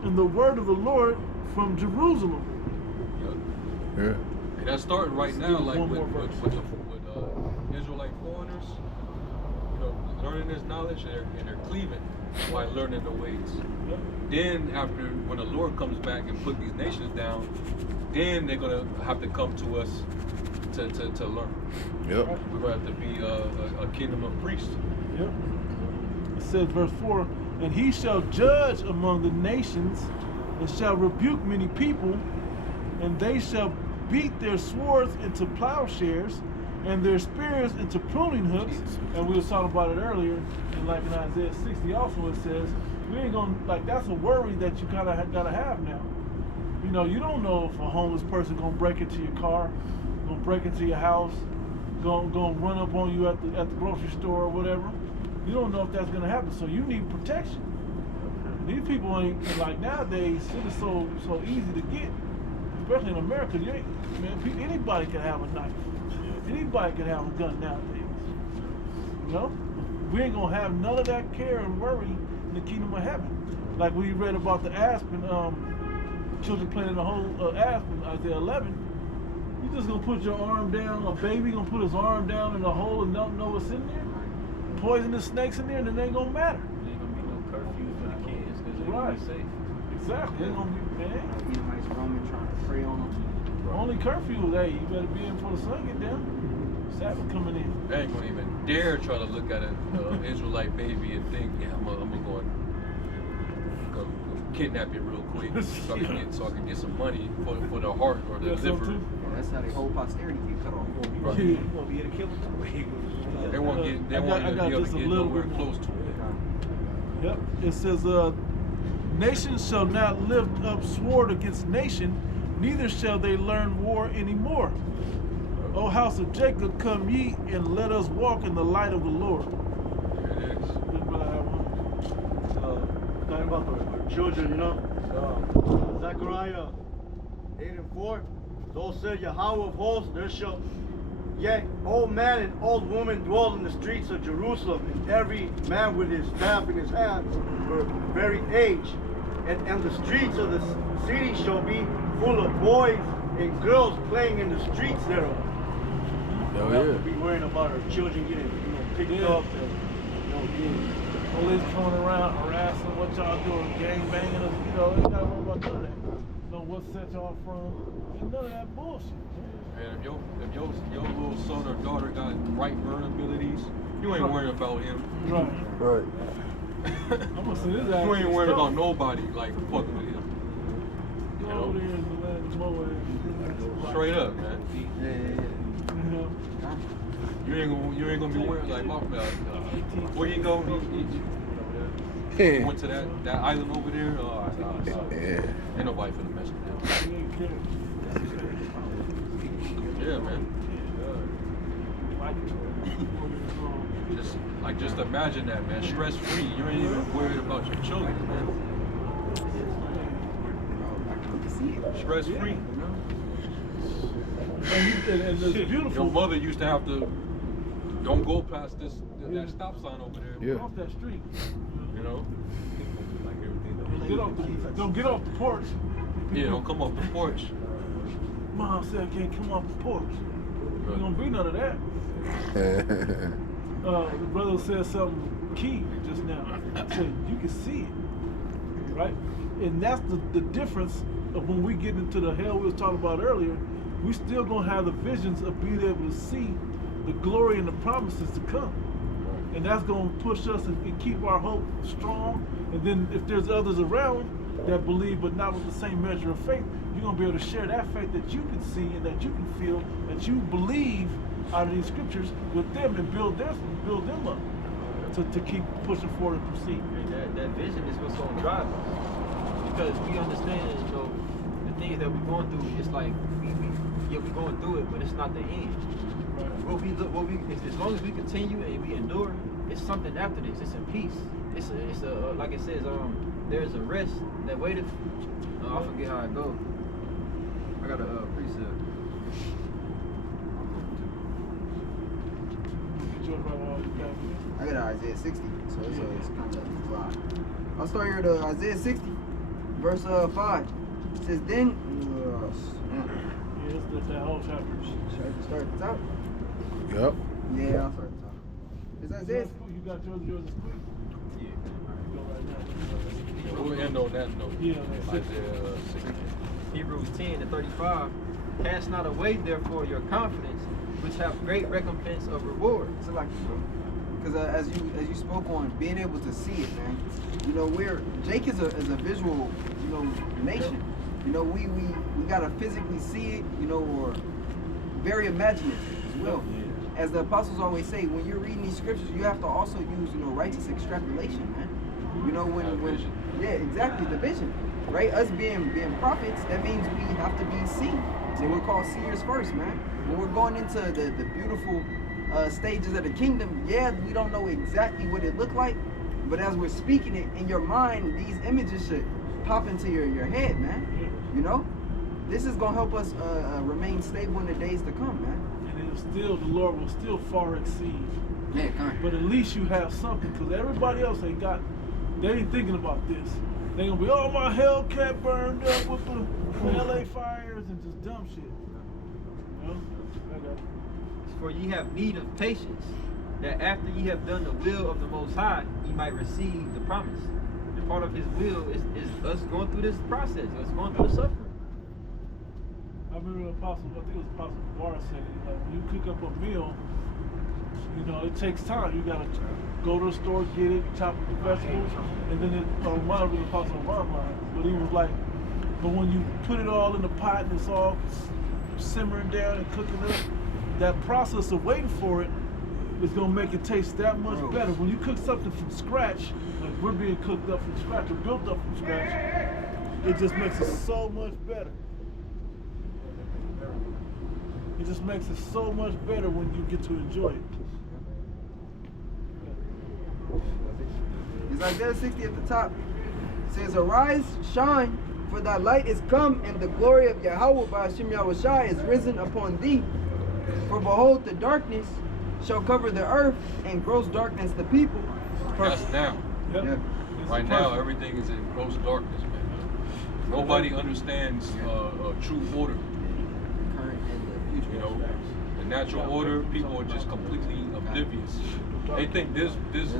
and the word of the Lord from Jerusalem. Yeah. And that's starting right now, like with Israelite foreigners, you know, learning this knowledge and they're cleaving by learning the ways. Yep. Then after, when the Lord comes back and put these nations down, then they're gonna have to come to us to learn. Yep. We're gonna have to be a kingdom of priests. Yep. It says, verse 4, and he shall judge among the nations, and shall rebuke many people, and they shall beat their swords into plowshares, and their spears into pruning hooks. And we were talking about it earlier, and like in Isaiah 60 also it says, we ain't gonna, like that's a worry that you gotta have now. You know, you don't know if a homeless person gonna break into your car, gonna break into your house, gonna run up on you at the grocery store or whatever. You don't know if that's gonna happen, so you need protection. These people ain't like nowadays. Shit is so easy to get, especially in America. Anybody can have a knife. Anybody can have a gun nowadays. You know, we ain't gonna have none of that care and worry in the kingdom of heaven. Like we read about the aspen, children playing in the whole aspen, Isaiah 11. You just gonna put your arm down, a baby gonna put his arm down in a hole and don't know what's in there? Poisonous snakes in there, and it ain't gonna matter. There ain't gonna be no curfew for the kids because they're Right. gonna be safe. Exactly. It's gonna be, man. Edomites roaming trying to prey on them. Only curfew is, hey, you better be in before the sun get down. Sabbath coming in. They ain't gonna even dare try to look at an Israelite baby and think, yeah, I'm gonna go kidnap it real quick so I can get some money for the heart or the liver. Well, that's how the whole posterity get cut off. Right. Yeah. You gonna be able to kill him. They won't even be able to get nowhere close to it. Yep. It says, nation shall not lift up sword against nation, neither shall they learn war anymore. O house of Jacob, come ye and let us walk in the light of the Lord. There it is. Good brother, I have one. Talking about the children, you know. Zechariah 8:4. So said Yahweh of hosts, there shall yet old man and old woman dwell in the streets of Jerusalem, and every man with his staff in his hand for very age. And the streets of the city shall be full of boys and girls playing in the streets thereof. Oh, We have to yeah. be worrying about our children getting, picked Yeah. up and, getting. Police coming around harassing what y'all doing, gang banging us, they gotta worry about none of that. Know what set y'all from, and none of that bullshit. Man, if your little son or daughter got right burn abilities, you ain't worried about him. Right. Right. I'm gonna say this ass. You ain't worried stuff. about nobody like fucking with him. Go You know? over there and let the mower. Straight up, man. Yeah. You know? You ain't gonna be worried like my where you go? He went to that island over there. Oh, Yeah. ain't nobody finna mess with him. Yeah, man. Just imagine that, man. Stress free. You ain't even worried about your children, man. Stress free. And it's beautiful. Your mother used to have to don't go past that stop sign over there. Yeah. Off that street. You know? Don't get off the porch. Yeah, don't come off the porch. Mom said I can't come off the porch. Ain't gonna be none of that. The brother said something key just now. He said you can see it, right? And that's the difference of when we get into the hell we was talking about earlier. We still gonna have the visions of being able to see the glory and the promises to come, and that's gonna push us and keep our hope strong. And then if there's others around that believe but not with the same measure of faith, you're gonna be able to share that faith that you can see and that you can feel, that you believe out of these scriptures with them, and build them up to keep pushing forward and proceed. And that vision is what's gonna drive us, because we understand, the things that we're going through. It's like we're going through it, but it's not the end. Right. As long as we continue and we endure, it's something after this. It's a peace. It's a like it says, there's a rest that waiteth. I forget how it goes. I got a precept. I got Isaiah 60, so it's kind of dry. I'll start here to Isaiah 60, verse 5. It says, then, Yeah, it's that whole chapter. should I just start at the top? Yep. Yeah, I'll start at the top. It's Isaiah. You got yours is quick. Yeah. Go right now. We'll end on that note. Yeah, Isaiah 60. Hebrews 10:35. Cast not away therefore your confidence, which have great recompense of reward. It's like, bro. Because as you spoke on being able to see it, man. Jake is a visual, nation. We gotta physically see it, or very imaginative as well. As the apostles always say, when you're reading these scriptures, you have to also use, righteous extrapolation, man. When yeah, exactly, the vision, right? Us being prophets, that means we have to be seen. So we're called seers first, man. When we're going into the beautiful stages of the kingdom, yeah, we don't know exactly what it looked like, but as we're speaking it in your mind, these images should pop into your head, man. This is gonna help us remain stable in the days to come, man. And the Lord will still far exceed. Yeah, kind of. But at least you have something, because everybody else they ain't thinking about this. They gonna be, oh, my Hellcat burned up with the LA fires and just dumb shit. For ye have need of patience, that after ye have done the will of the Most High, ye might receive the promise. And part of His will is us going through this process, us going through the suffering. I remember the Apostle, I think it was Apostle Bar said it, like when you cook up a meal, you know, it takes time. You gotta go to the store, get it, chop up the vegetables, and then it reminded me of Apostle Ron line. But he was like, but when you put it all in the pot and it's all simmering down and cooking up, that process of waiting for it is gonna make it taste that much better. When you cook something from scratch, like we're being cooked up from scratch or built up from scratch, it just makes it so much better. It just makes it so much better when you get to enjoy it. It's Isaiah 60 at the top. It says, arise, shine, for thy light is come, and the glory of Yahweh by Hashem Yahushai is risen upon thee. For behold, the darkness shall cover the earth, and gross darkness the people. That's now. Yep. Yeah. Right now, everything is in gross darkness, man. Nobody understands true order. Current and the future. You know, the natural order, people are just completely oblivious. They think this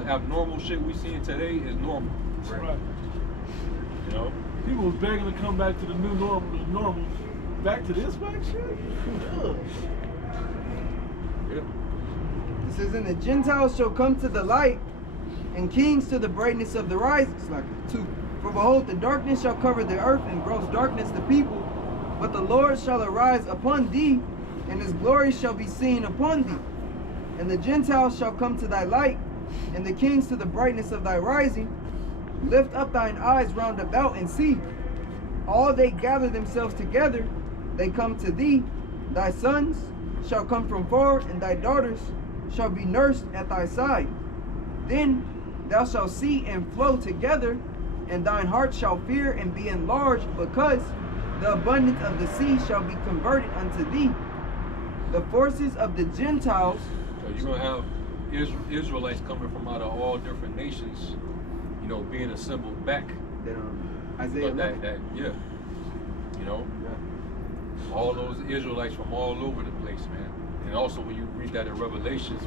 abnormal shit we seeing today is normal. Right. You know? People was begging to come back to the new normal. Back to this back shit? Yeah. It says, and the Gentiles shall come to the light, and kings to the brightness of the rising. It's like 2. For behold, the darkness shall cover the earth, and gross darkness the people. But the Lord shall arise upon thee, and his glory shall be seen upon thee. And the Gentiles shall come to thy light, and the kings to the brightness of thy rising. Lift up thine eyes round about and see. All they gather themselves together, they come to thee. Thy sons shall come from far, and thy daughters shall be nursed at thy side. Then thou shalt see and flow together, and thine heart shall fear and be enlarged, because the abundance of the sea shall be converted unto thee. The forces of the Gentiles. So you're going to have Israelites coming from out of all different nations, you know, being assembled back. Isaiah that, yeah. You know? Yeah. All those Israelites from all over the place, man. And also when you read that in Revelation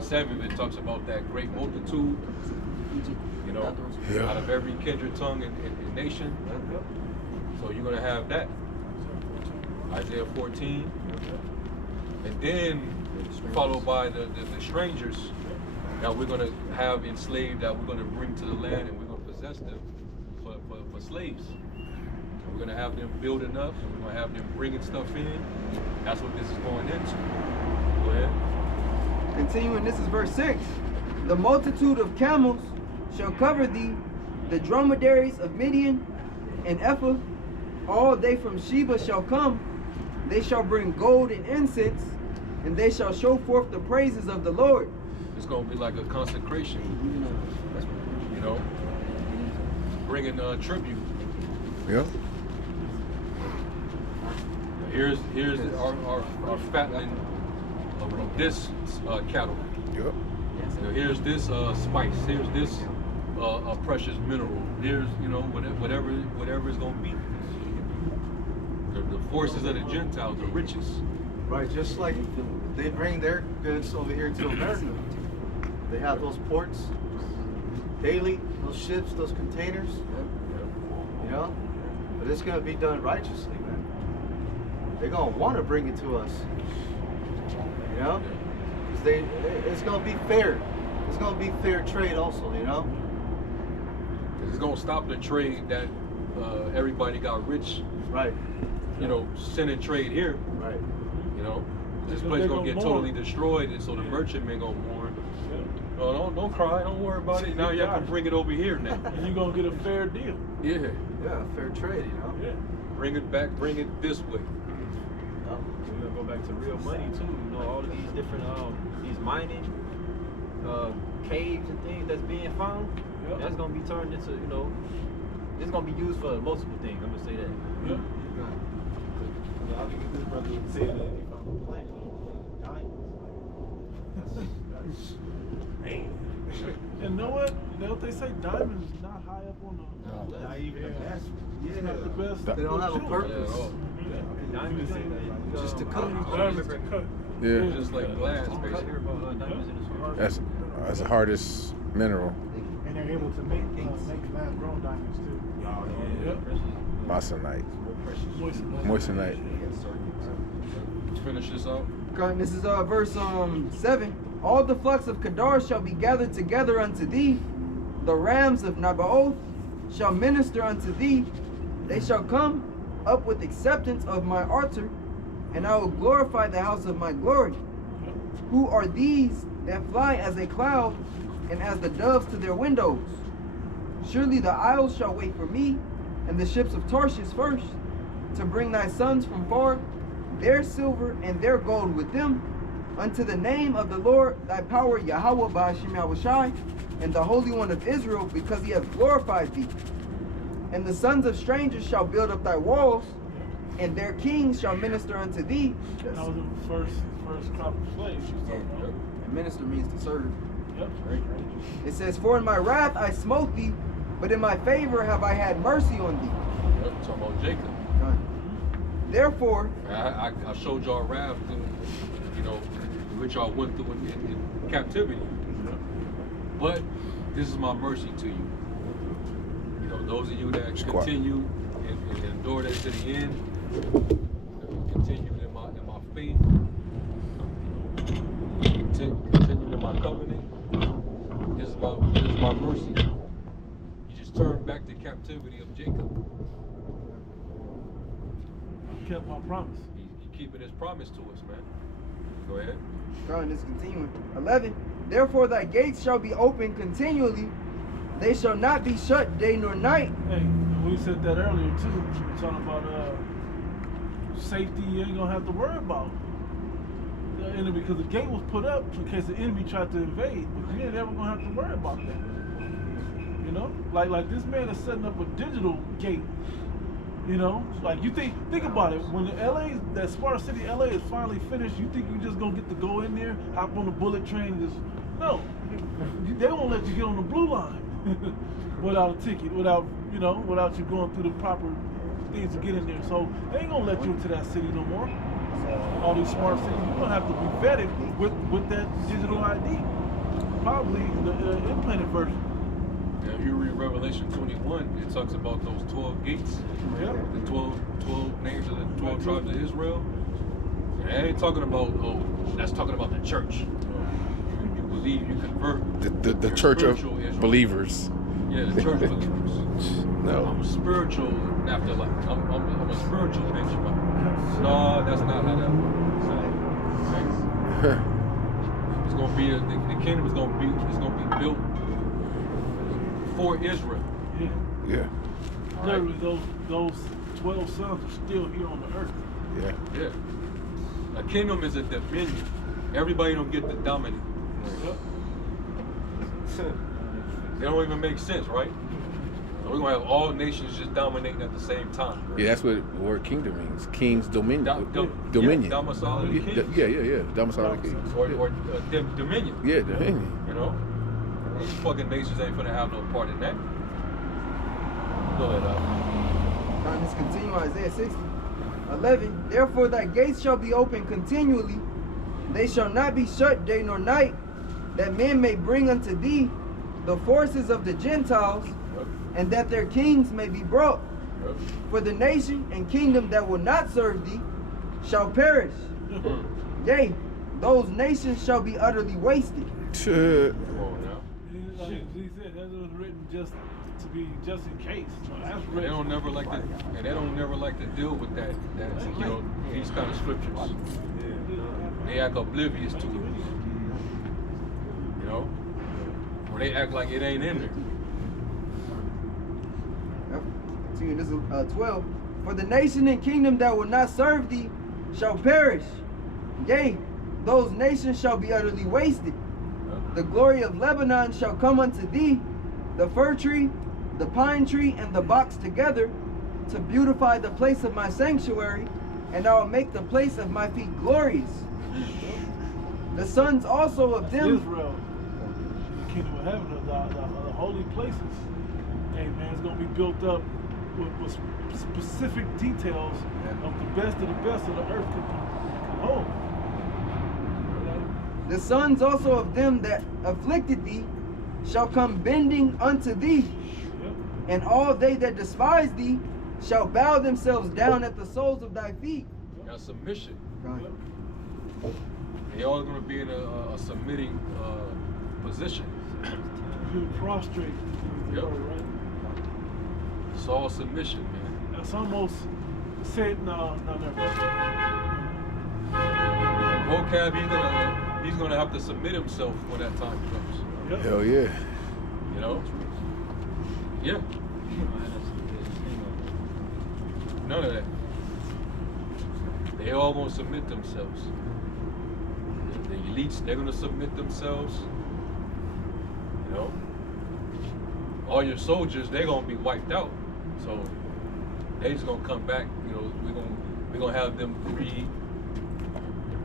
7, it talks about that great multitude, you know, out of every kindred, tongue, and nation. So you're going to have that. Isaiah 14. And then followed by the strangers that we're going to have enslaved, that we're going to bring to the land, and we're going to possess them for slaves. And we're going to have them building up, and we're going to have them bringing stuff in. That's what this is going into. Go ahead. Continuing, this is verse 6. The multitude of camels shall cover thee, the dromedaries of Midian and Ephah, all they from Sheba shall come. They shall bring gold and incense, and they shall show forth the praises of the Lord. It's going to be like a consecration, you know, bringing tribute. Yeah. Here's our fattening of this cattle. Yep. Here's this spice. Here's this precious mineral. Here's, you know, whatever it's going to be. The forces of the Gentiles, the riches. Right, just like they bring their goods over here to America. They have those ports daily, those ships, those containers. You know? But it's going to be done righteously, man. They're going to want to bring it to us. You know? Because it's going to be fair. It's going to be fair trade also, you know? It's going to stop the trade that everybody got rich. Right. You know, sending trade here. Right. You know? This place going to get totally destroyed, and so the merchantmen going to mourn. No, don't cry. Don't worry about it. Now you have to bring it over here now. And you're going to get a fair deal. Yeah. Yeah, fair trade, you know? Yeah. Bring it back. Bring it this way. We're gonna go back to real money too. You know, all of these different these mining caves and things that's being found. Yep. That's gonna be turned into, you know, it's gonna be used for multiple things. I'm gonna say that. Yeah. I think this brother would say that if he found a planet of diamonds. Man. And know what? Know what they say? Diamond is not high up on the. Not even the best. It's not the best. They don't have a purpose. Just to cut. Yeah. Just like glass, basically. That's the hardest mineral. And they're able to make lab grown diamonds too. Moissanite. Moissanite. Let's finish this out. Okay, this is verse 7. All the flocks of Kedar shall be gathered together unto thee. The rams of Nabaoth shall minister unto thee. They shall come up with acceptance of my altar, and I will glorify the house of my glory. Who are these that fly as a cloud and as the doves to their windows? Surely the isles shall wait for me, and the ships of Tarshish first, to bring thy sons from far, their silver and their gold with them, unto the name of the Lord thy power, Yahweh Ba'ashem Yahushai, and the Holy One of Israel, because he hath glorified thee. And the sons of strangers shall build up thy walls, and their kings shall minister unto thee. That was the first crop of slaves. And minister means to serve. Yep. It says, for in my wrath I smote thee, but in my favor have I had mercy on thee. Yep, talking about Jacob. Therefore, I showed y'all wrath, which y'all went through in captivity. But this is my mercy to you. Those of you that continue and endure that to the end, continue in my faith, continue in my covenant. This is my mercy. You just turn back the captivity of Jacob. Kept my promise. He's keeping his promise to us, man. Go ahead. God is continuing. 11. Therefore thy gates shall be open continually. They shall not be shut day nor night. Hey, we said that earlier too. We're talking about safety. You ain't gonna have to worry about. Because the gate was put up in case the enemy tried to invade, but you ain't ever gonna have to worry about that. Like this man is setting up a digital gate. Like you think about it. When that smart city LA is finally finished, you think you just gonna get to go in there, hop on the bullet train, and just no. They won't let you get on the blue line without a ticket, without you going through the proper things to get in there. So they ain't gonna let you into that city no more. All these smart cities, you're gonna have to be vetted with that digital ID, probably the implanted version. Now, if you read Revelation 21, it talks about those 12 gates, the 12 names of the 12 tribes of Israel. And it ain't talking about, that's talking about the church. You believe, you convert. The church of Israel. believers. Yeah, the church of believers. No. I'm a spiritual afterlife. I'm a spiritual benchmark. No, that's not how that works. It's gonna be the kingdom is gonna be built for Israel. Yeah. Literally, those 12 sons are still here on the earth. Yeah. A kingdom is a dominion. Everybody don't get to dominate. Yep. They don't even make sense, right? We're gonna have all nations just dominating at the same time. Right? Yeah, that's what the word kingdom means. King's dominion. Dominion. Yeah, domicile of the king. Yeah. Domicile of the king. Or dominion. Yeah, dominion. These fucking nations ain't gonna have no part in that. Go ahead, God, let's continue Isaiah 60. 11. Therefore thy gates shall be open continually. They shall not be shut day nor night, that men may bring unto thee the forces of the Gentiles, and that their kings may be brought. For the nation and kingdom that will not serve thee shall perish. Yea, those nations shall be utterly wasted. He said that was written just in case. They don't never like to deal with that these kind of scriptures. They act oblivious to it. Or they act like it ain't in there. This is 12. For the nation and kingdom that will not serve thee shall perish. Yea, those nations shall be utterly wasted. The glory of Lebanon shall come unto thee, the fir tree, the pine tree, and the box together, to beautify the place of my sanctuary, and I will make the place of my feet glorious. The sons also of them. Israel. kingdom of heaven, the holy places. Hey man, it's gonna be built up with specific details of the best of the best of the earth can hold. The sons also of them that afflicted thee shall come bending unto thee, and all they that despise thee shall bow themselves down at the soles of thy feet. That's submission. Right. They all going to be in a submitting position. You prostrate. Yep. Right? It's all submission, man. That's almost said. No, never. Vocab, he's gonna have to submit himself when that time comes. Yep. Hell yeah. You know? Yeah. None of that. They all gonna submit themselves. The elites, they're gonna submit themselves. You know? All your soldiers, they're gonna be wiped out. So they just gonna come back, you know, we're gonna have them free,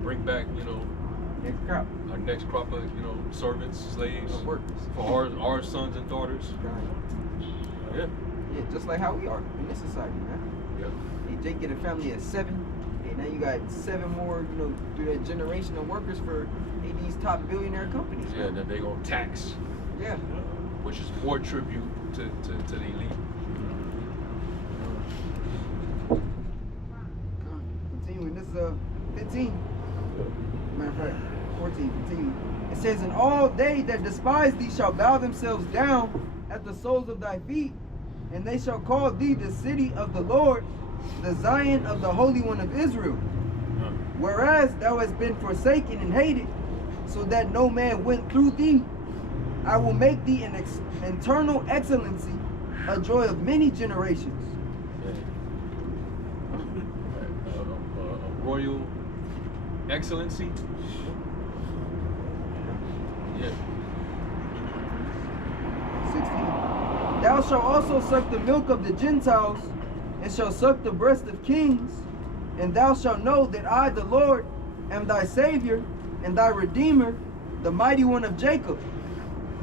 bring back, you know, Next crop. our next crop of, you know, servants, slaves, Workers. for our sons and daughters. Right. Yeah. Yeah, just like how we are in this society, man. Yeah. Hey, Jake get a family of 7. Hey, now you got 7 more, you know, through that generation of workers for these top billionaire companies. Yeah, man. that they gonna tax, Yeah. which is more tribute to the elite. Continuing, this is 15. Matter of fact, 14, continue. It says, and all they that despise thee shall bow themselves down at the soles of thy feet, and they shall call thee the city of the Lord, the Zion of the Holy One of Israel. Whereas thou hast been forsaken and hated, so that no man went through thee, I will make thee an eternal excellency, a joy of many generations. A royal excellency. Yeah. 16. Thou shalt also suck the milk of the Gentiles, and shalt suck the breast of kings, and thou shalt know that I, the Lord, am thy Savior, and thy Redeemer, the mighty one of Jacob.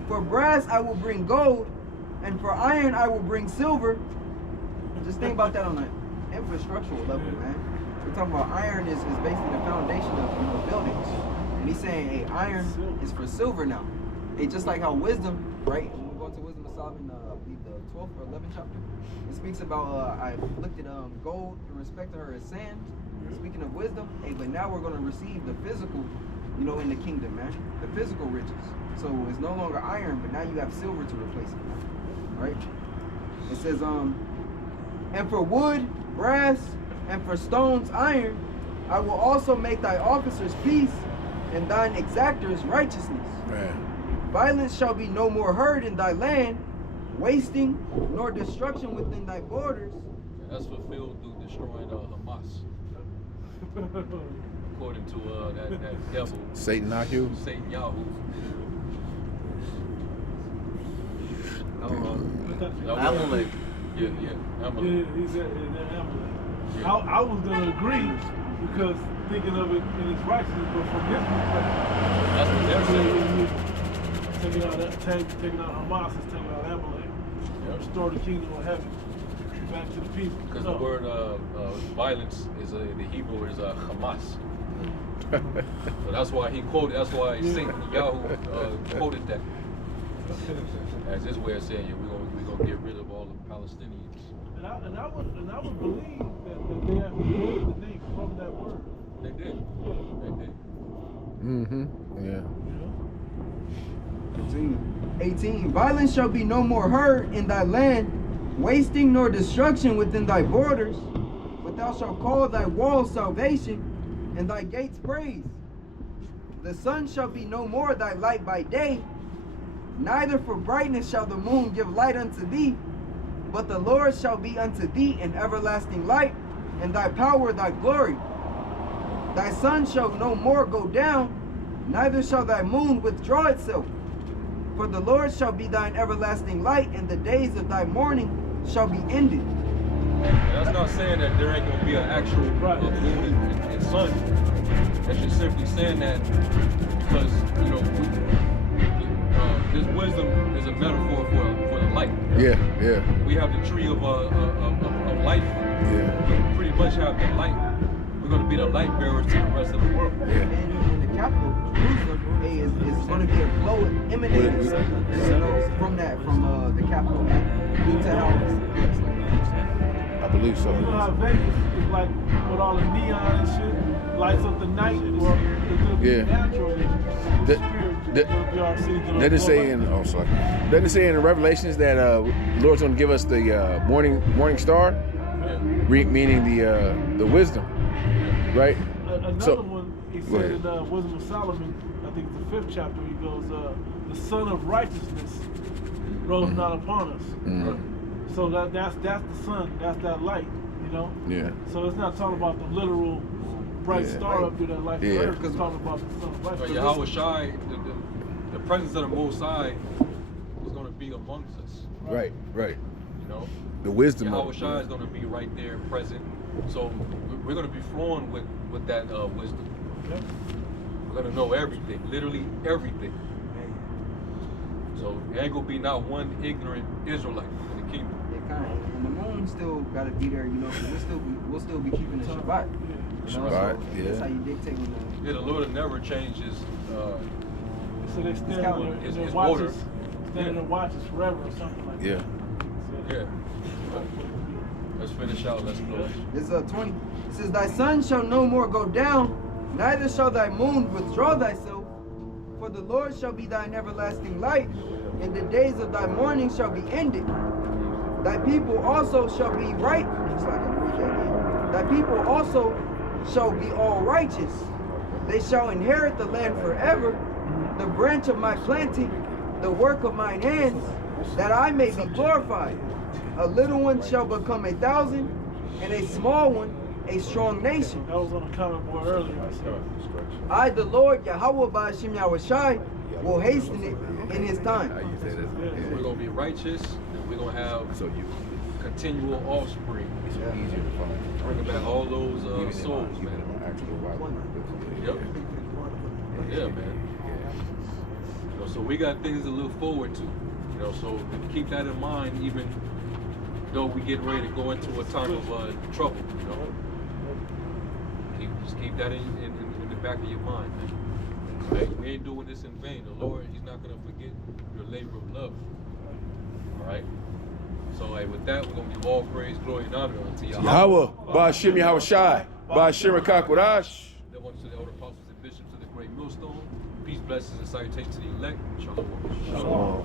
For brass I will bring gold, and for iron I will bring silver. Just think about that on an infrastructural level, man. We're talking about iron is basically the foundation of buildings. And he's saying, hey, iron is for silver now. Hey, just like how wisdom, right? When we go into Wisdom of Solomon, I believe the 12th or 11th chapter, it speaks about, I looked at gold in respect to her as sand. Speaking of wisdom, hey, but now we're going to receive the physical, you know, in the kingdom, man. The physical riches. So it's no longer iron, but now you have silver to replace it, man. Right? It says, and for wood, brass, and for stones, iron, I will also make thy officers peace, and thine exactors righteousness. Man. Violence shall be no more heard in thy land, wasting nor destruction within thy borders. That's fulfilled through destroying Hamas. According to that devil. Satan Yahoo. Satan Yahoo. Amalek. Yeah, Amalek. Yeah, he's at Amalek. Yeah. I was going to agree because thinking of it in its righteousness, but from his perspective, that's what they're saying. Taking out Hamas is taking out Amalek. Yep. Restore the kingdom of heaven back to the people. Because the word violence is the Hebrew is Hamas. So that's why he quoted. That's why Satan Yahoo quoted that as his way of saying, "Yeah, we're gonna get rid of all the Palestinians." And I would believe that they have created the name from that word. They did. They did. Mm-hmm. Yeah. 18. Violence shall be no more heard in thy land, wasting nor destruction within thy borders. But thou shalt call thy walls salvation, and thy gates praise. The sun shall be no more thy light by day, neither for brightness shall the moon give light unto thee. But the Lord shall be unto thee an everlasting light, and thy power thy glory. Thy sun shall no more go down, neither shall thy moon withdraw itself. For the Lord shall be thine everlasting light, and the days of thy mourning shall be ended. And that's not saying that there ain't gonna be an actual moon and sun. That's just simply saying that because, you know, this wisdom is a metaphor for the light. Yeah, yeah. We have the tree of life. Yeah. We pretty much have the light. We're going to be the light bearers to the rest of the world. And in the capital, Jerusalem, is going to be a glow emanating from the capital. Due to how I believe so. You know how Vegas is like with all the neon and shit, lights up the night, or Yeah. natural. Doesn't it say in doesn't it say in the Revelations that Lord's going to give us the morning star, meaning the wisdom, right? Another one he said in Wisdom of Solomon, I think it's the 5th chapter. He goes, "The Son of Righteousness rose not upon us." Mm-hmm. So that's the sun, that's that light, you know. Yeah. So it's not talking about the literal bright star up there that lights the earth. It's talking about the sun of righteousness. But Yahweh Shai, the presence of the Most High is going to be amongst us. Right. You know, The wisdom Yahweh of it. Shai is going to be right there, present. So we're going to be flowing with that wisdom. Yep. We're going to know everything, literally everything. So there ain't going to be not one ignorant Israelite in the kingdom. And the moon still got to be there, you know, because we'll still be keeping the Shabbat. You know, Shabbat, so that's how you dictate when Yeah, the Lord never changes. So they stand His in their order. watches, standing in watches forever or something like that. Yeah. Let's finish out. Let's close. This is 20. It says, "Thy sun shall no more go down, neither shall thy moon withdraw thyself. For the Lord shall be thine everlasting light, and the days of thy mourning shall be ended. Thy people also shall be right." It's like I'm reading that again. "Thy people also shall be all righteous. They shall inherit the land forever, the branch of my planting, the work of mine hands, that I may be glorified. A little one shall become 1,000, and a small one a strong nation. That was on the comment board earlier. I, the Lord, Yahweh Ba'ashim Yahushai, will hasten it in his time. We're going to be righteous, and we're going to have continual offspring. Bringing back all those souls, man. Yep. Yeah, man. You know, so we got things to look forward to. You know, so keep that in mind, even though we get ready to go into a time of trouble. You know, just keep that in the back of your mind, man. Right? We ain't doing this in vain. The Lord, He's not gonna forget your labor of love. All right. So, with that, we're gonna give all praise, glory, and honor unto Yahweh, Ba'ashim Yahweh Shai, Ba'ashim Rakakwadash. Then unto the elder apostles and bishops of the great millstone. Peace, blessings, and salutations to the elect. Shalom. Shalom.